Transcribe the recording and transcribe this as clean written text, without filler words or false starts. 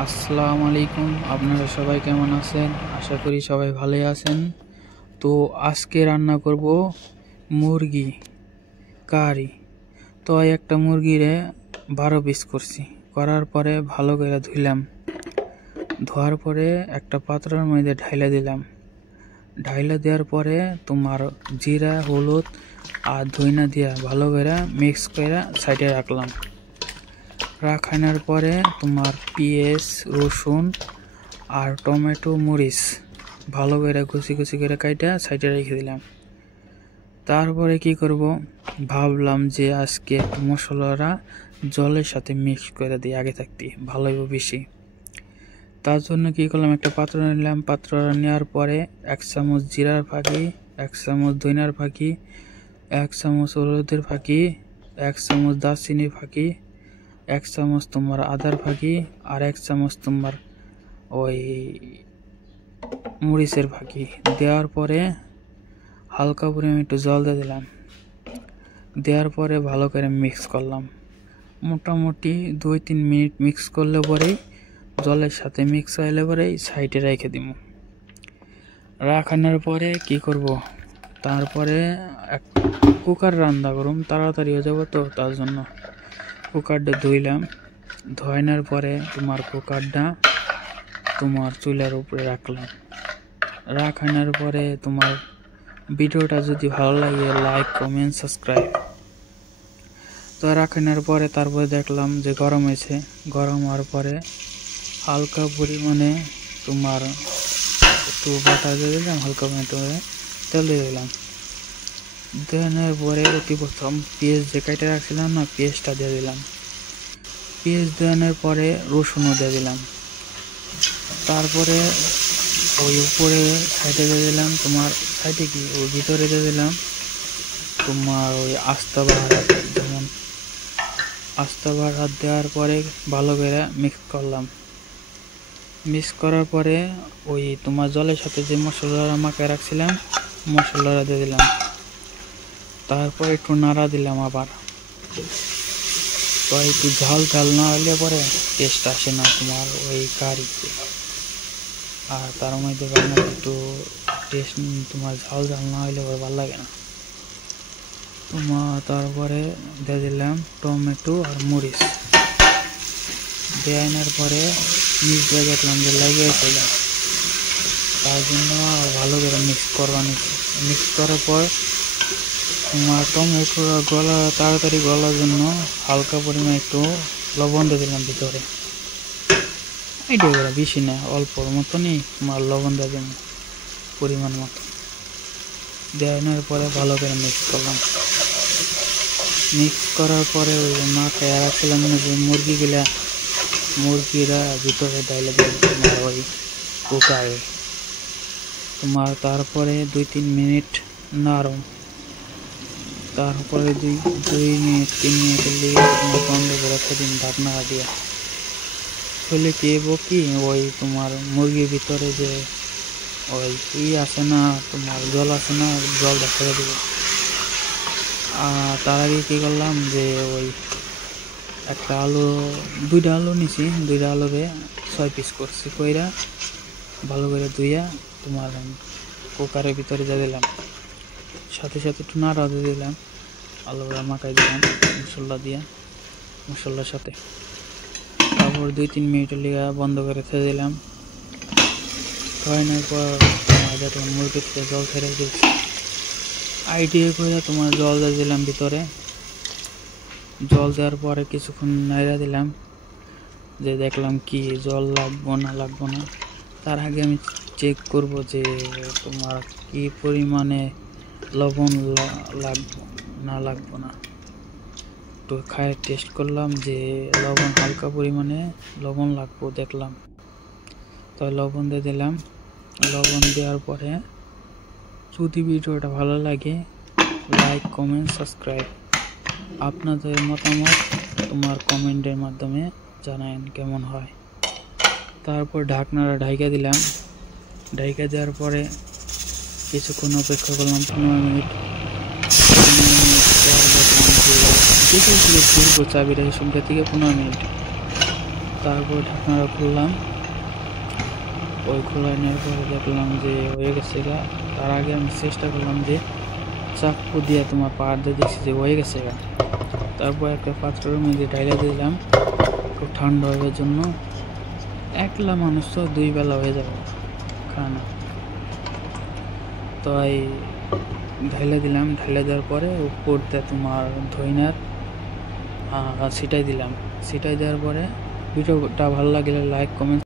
আসসালামু আলাইকুম। আপনারা সবাই কেমন আছেন? আশা করি সবাই ভালোই আছেন। তো আজকে রান্না করব মুরগি কারি। তো একটা মুরগিরে 12 পিস করছি। করার পরে ভালো করে ধুইলাম। ধোয়ার পরে একটা পাত্রের মধ্যে ঢাইলা দিলাম। ঢাইলা দেওয়ার পরে তোমার জিরা, হলুদ আর ধইনা দিয়া ভালো করে মিক্স করে সাইডে রাখলাম। রাখানোর পরে তোমার পেঁয়াজ, রসুন আর টমেটো, মরিচ ভালো করে কুচি কুচি করে কাইটা সাইডে রেখে দিলাম। তারপরে কি করব ভাবলাম যে আজকে মশলাটা জলের সাথে মিক্স করে দিই আগে থাকতে ভালো হবে বেশি। তার জন্য কি করলাম, একটা পাত্র নিলাম। পাত্রটা নেওয়ার পরে 1 চামচ জিরার ফাঁকি, 1 চামচ ধনিয়ার ফাঁকি, 1 চামচ হলুদের ফাঁকি, 1 চামচ দারচিনির ফাঁকি, 1 চামচ তোমার আদার ফাঁকি আর 1 চামচ তোমার ওই মরিচের ফাঁকি দেওয়ার পরে হালকা পরিমাণে একটু জল দিয়ে দিলাম। দেওয়ার পরে ভালো করে মিক্স করলাম। মোটামুটি 2-3 মিনিট মিক্স করলে পরেই জলের সাথে মিক্স হইলে পরেই সাইডে রেখে দিব। রাখানোর পরে কি করব, তারপরে এক কুকার রান্না করুম, তাড়াতাড়ি হয়ে যাবো। তো তার জন্য কুকারটা ধুইলাম। ধোয়ানোর পরে তোমার কুকারটা তোমার চুলার উপরে রাখলাম। রাখানোর পরে তোমার ভিডিওটা যদি ভালো লাগে লাইক, কমেন্ট, সাবস্ক্রাইব। তো রাখানোর পরে তারপরে দেখলাম যে গরম হয়েছে। গরম হওয়ার পরে হালকা পরিমাণে তোমার একটু বাটার দিয়ে দিলাম, হালকা পরিমাণে তেল দিয়ে দিলাম। দেওয়ার পরে অতি প্রথম পেঁয়াজ যে কেটে রাখছিলাম না, পেঁয়াজটা দিয়ে দিলাম। পেঁয়াজ দেওয়ানোর পরে রসুনও দিয়ে দিলাম। তারপরে ওই উপরে সাইডে দিয়ে দিলাম তোমার সাইডে কি ওই ভিতরে দিয়ে দিলাম তোমার ওই আস্তা বাহার, যেমন আস্তা বাহার দেওয়ার পরে ভালো করে মিক্স করলাম। মিক্স করার পরে ওই তোমার জলের সাথে যে মশলাটা মাখায় রাখছিলাম মশলাটা দিয়ে দিলাম। তারপরে একটু নাড়া দিলাম আবার। তো একটু ঝাল ঝাল না হলে পরে টেস্ট আসে না তোমার ওই কারিতে। আর তার মধ্যে বানাতে একটু টেস্ট তোমার ঝাল ঝাল না হলে ভালো লাগে না তোমার। তারপরে দিয়ে দিলাম টমেটো আর মরিচ। দেওয়ানোর পরে মিক্স দিয়ে দেখলাম যে লেগে গেছে, তার জন্য ভালো করে মিক্স করবা নিচ্ছি। মিক্স করার পর তোমার টমেটোর গলা তাড়াতাড়ি গলার জন্য হালকা পরিমাণে একটু লবণ দিয়ে দিলাম ভিতরে। এটা করে বেশি না, অল্প মতনই তোমার লবণ দিয়ে দেবো পরিমাণ মতো। দেওয়ানোর পরে ভালো করে মিক্স করলাম। মিক্স করার পরে ওই মাখায় রাখছিলাম যে মুরগিরা ভিতরে ডাইলে দেবে তোমার ওই কুকারে তোমার। তারপরে 2-3 মিনিট নাড়ম। তারপরে 2-3 মিনিটের লেগে তোমার বন্ধ করে সেদিন ঢাকনা দিয়া হলে কি কি ওই তোমার মুরগির ভিতরে যে ওই আছে না তোমার জল আছে না, জলটা ছেড়ে দেবো। আর তার আগে কী করলাম যে ওই একটা আলু, 2টা আলু নিছি, 2টা আলুরে 6 পিস করছি কইরা ভালো করে ধুইয়া তোমার কুকারের ভিতরে দিয়ে দিলাম। সাথে সাথে একটু নাড়া দিয়ে দিলাম, আলুরা মাখাই দিলাম মশলার সাথে। তারপর 2-3 মিনিটের লিগা বন্ধ করে ছেড়ে দিলাম। খাওয়ানোর পর তোমার মুরগির থেকে জল ছেড়ে দিয়েছি। আইডিয়া করে তোমার জল দিয়ে দিলাম ভিতরে। জল দেওয়ার পরে কিছুক্ষণ নাড়া দিলাম যে দেখলাম কি জল লাগবো না। তার আগে আমি চেক করব যে তোমার কি পরিমাণে লবণ লাগবো না। একটু খায় টেস্ট করলাম যে লবণ হালকা পরিমাণে লবণ লাগবো দেখলাম, তো লবণ দিয়ে দিলাম। লবণ দেওয়ার পরে যদি ভিডিওটা ভালো লাগে লাইক, কমেন্ট, সাবস্ক্রাইব। আপনাদের মতামত তোমার কমেন্টের মাধ্যমে জানান কেমন হয়। তারপর ঢাকনাটা ঢাইকা দিলাম। ঢাইকা দেওয়ার পরে কিছুক্ষণ অপেক্ষা করলাম, 15 মিনিট। 15 মিনিট পর দেখলাম যে চাবিটা সুবিধা থেকে 15 মিনিট। তারপর ঢাকনাটা খুললাম, ওই খোলা নেওয়ার পরে দেখলাম যে হয়ে গেছে গা। তার আগে আমি চেষ্টা করলাম যে চাকু দিয়ে তোমার পাহাড় দিয়ে দেখছি যে হয়ে গেছে গা। তারপর একটা পাত্রের মধ্যে ঢাইলা দিলাম খুব ঠান্ডা হওয়ার জন্য। একলা মানুষ তো 2 বেলা হয়ে যাবে খানা, তাই ঢাইলা দিলাম। ঢাইলা দেওয়ার পরে উপর দিয়ে তোমার ধইনার ছিটাই দিলাম। ছিটাই দেওয়ার পরে ভিডিওটা ভালো লাগলে লাইক কমেন্ট